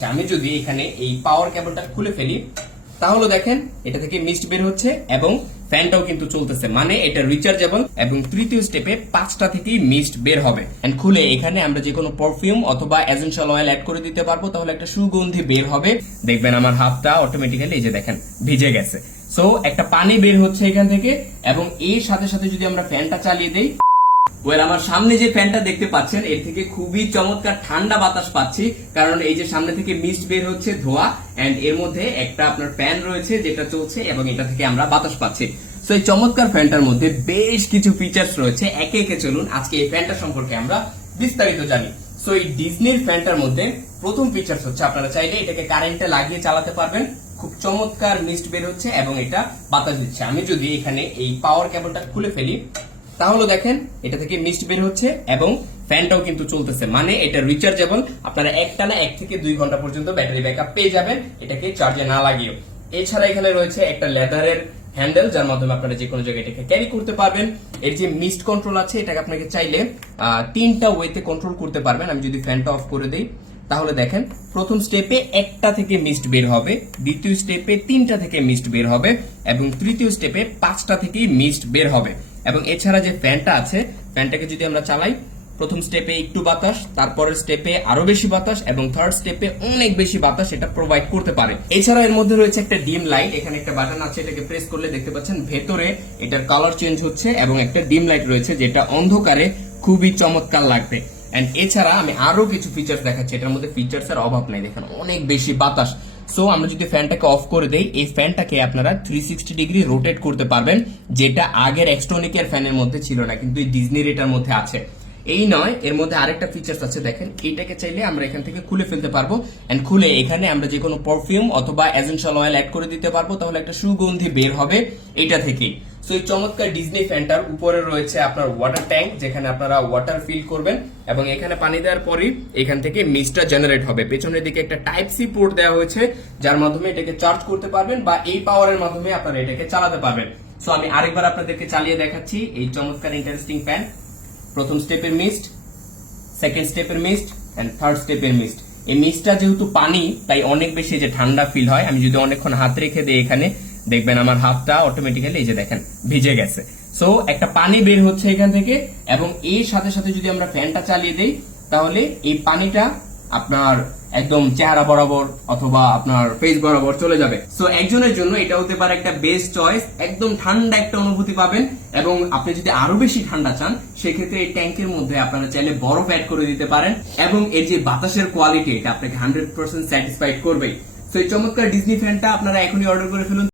আমি যদি এখানে এই পাওয়ার কেবলটা খুলে ফেলি তাহলে দেখেন এটা থেকে মিস্ট বের হচ্ছে এবং ফ্যানটাও কিন্তু চলতেছে, মানে এটা রিচার্জেবল এবং তৃতীয় স্টেপে 5টা থেকে মিস্ট বের হবে। এন্ড খুলে এখানে আমরা যে কোনো পারফিউম অথবা এসেনশিয়াল অয়েল অ্যাড করে দিতে পারবো, তাহলে একটা সুগন্ধি বের হবে। দেখবেন আমার হাতটা অটোমেটিক্যালি এই যে দেখেন ভিজে গেছে। সো একটা পানি বের হচ্ছে এখান থেকে এবং এর সাথে সাথে যদি আমরা ফ্যানটা চালিয়ে দেই, আমার সামনে যে ফ্যানটা দেখতে পাচ্ছেন এর থেকে খুবই চমৎকার ঠান্ডা বাতাস পাচ্ছি, কারণ এই যে সামনে থেকে মিস্ট বের হচ্ছে ধোয়া, এন্ড এর মধ্যে একটা আপনার ফ্যান রয়েছে যেটা চলছে এবং এটা থেকে আমরা বাতাস পাচ্ছি। সো এই চমৎকার ফ্যানটার মধ্যে বেশ কিছু ফিচার্স রয়েছে, একে একে চলুন আজকে এই ফ্যানটা সম্পর্কে আমরা বিস্তারিত জানি। সো এই ডিজনির ফ্যানটার মধ্যে প্রথম ফিচার্স হচ্ছে আপনারা চাইলে এটাকে কারেন্টে লাগিয়ে চালাতে পারবেন। খুব চমৎকার মিস্ট বের হচ্ছে এবং এটা বাতাস দিচ্ছে। আমি যদি এখানে এই পাওয়ার কেবলটা খুলে ফেলি তাহলে দেখেন এটা থেকে মিস্ট বের হচ্ছে এবং ফ্যানটাও কিন্তু চলতেছে, মানে এটা রিচার্জেবল। আপনারা একটানা 1 থেকে 2 ঘন্টা পর্যন্ত ব্যাটারি ব্যাকআপ পেয়ে যাবেন এটাকে চার্জে না লাগিয়েও। এছাড়া এখানে রয়েছে একটা লেদারের হ্যান্ডেল, যার মাধ্যমে আপনারা যে কোনো জায়গায় এটাকে ক্যারি করতে পারবেন। এর যে মিস্ট কন্ট্রোল আছে এটাকে আপনাকে চাইলে 3টা ওয়েতে কন্ট্রোল করতে পারবেন। আমি যদি ফ্যানটা অফ করে দেই তাহলে দেখেন প্রথম স্টেপে 1টা থেকে মিস্ট বের হবে, দ্বিতীয় স্টেপে 3টা থেকে মিস্ট বের হবে এবং তৃতীয় স্টেপে 5টা থেকে মিস্ট বের হবে। এবং এছাড়া যে ফ্যানটা আছে ফ্যানটাকে যদি আমরা চালাই, প্রথম স্টেপে একটু বাতাস, তারপরের স্টেপে আরো বেশি বাতাস এবং থার্ড স্টেপে অনেক বেশি বাতাস এটা প্রোভাইড করতে পারে। এছাড়া এর মধ্যে রয়েছে একটা ডিম লাইট, এখানে একটা বাটন আছে, এটাকে প্রেস করলে দেখতে পাচ্ছেন ভেতরে এটার কালার চেঞ্জ হচ্ছে এবং একটা ডিম লাইট রয়েছে যেটা অন্ধকারে খুবই চমৎকার লাগবে। এন্ড এছাড়া আমি আরো কিছু ফিচার্স দেখাচ্ছি, এটার মধ্যে ফিচার্স এর অভাব নাই, দেখেন অনেক বেশি বাতাস। সো আমরা যদি ফ্যানটাকে অফ করে দেই, এই ফ্যানটাকে আপনারা 360 ডিগ্রি রোটেট করতে পারবেন, যেটা আগের এক্সট্রনিকের ফ্যানের মধ্যে ছিল না, কিন্তু এই ডিজনির এটার মধ্যে আছে। এই নয়, এর মধ্যে আরেকটা ফিচার্স আছে, দেখেন এটাকে চাইলে আমরা এখান থেকে খুলে ফেলতে পারবো এন্ড খুলে এখানে আমরা যে কোনো পারফিউম অথবা এসেনশিয়াল অয়েল অ্যাড করে দিতে পারবো, তাহলে একটা সুগন্ধি বের হবে এটা থেকেই। সো এই চমৎকার ডিজনি ফ্যানটার উপরে রয়েছে আপনার ওয়াটার ট্যাঙ্ক, যেখানে আপনারা ওয়াটার ফিল করবেন এবং এখানে পানি দেওয়ার পরই এখান থেকে মিস্টটা জেনারেট হবে। পেছনের দিকে একটা টাইপ সি পোর্ট দেওয়া হয়েছে, যার মাধ্যমে এটাকে চার্জ করতে পারবেন বা এই পাওয়ারের মাধ্যমে আপনারা এটাকে চালাতে পারবেন। সো আমি আরেকবার আপনাদেরকে চালিয়ে দেখাচ্ছি এই চমৎকার ইন্টারেস্টিং ফ্যান। প্রথম স্টেপের মিস্ট, সেকেন্ড স্টেপের মিস্ট এন্ড থার্ড স্টেপের মিস্ট। এই মিস্টটা যেহেতু পানি তাই অনেক বেশি যে ঠান্ডা ফিল হয়। আমি যদি অনেকক্ষণ হাত রেখে দিই এখানে, দেখবেন আমার হাতটা অটোমেটিক্যালি এই যে দেখেন ভিজে গেছে। সো একটা পানি বের হচ্ছে এখান থেকে এবং এর সাথে সাথে যদি আমরা ফ্যানটা চালিয়ে দেই তাহলে এই পানিটা আপনার একদম চেহারা বরাবর অথবা আপনার ফেস বরাবর চলে যাবে। সো একজনের জন্য এটা হতে পারে একটা বেস্ট চয়েস, একদম ঠান্ডা একটা অনুভূতি পাবেন। এবং আপনি যদি আরো বেশি ঠান্ডা চান সেক্ষেত্রে এই ট্যাঙ্কের মধ্যে আপনারা চাইলে বরফ অ্যাড করে দিতে পারেন এবং এর যে বাতাসের কোয়ালিটি এটা আপনাকে 100% স্যাটিসফাইড করবেই। সো এই চমৎকার ডিজনি ফ্যানটা আপনারা এখনই অর্ডার করে ফেলুন।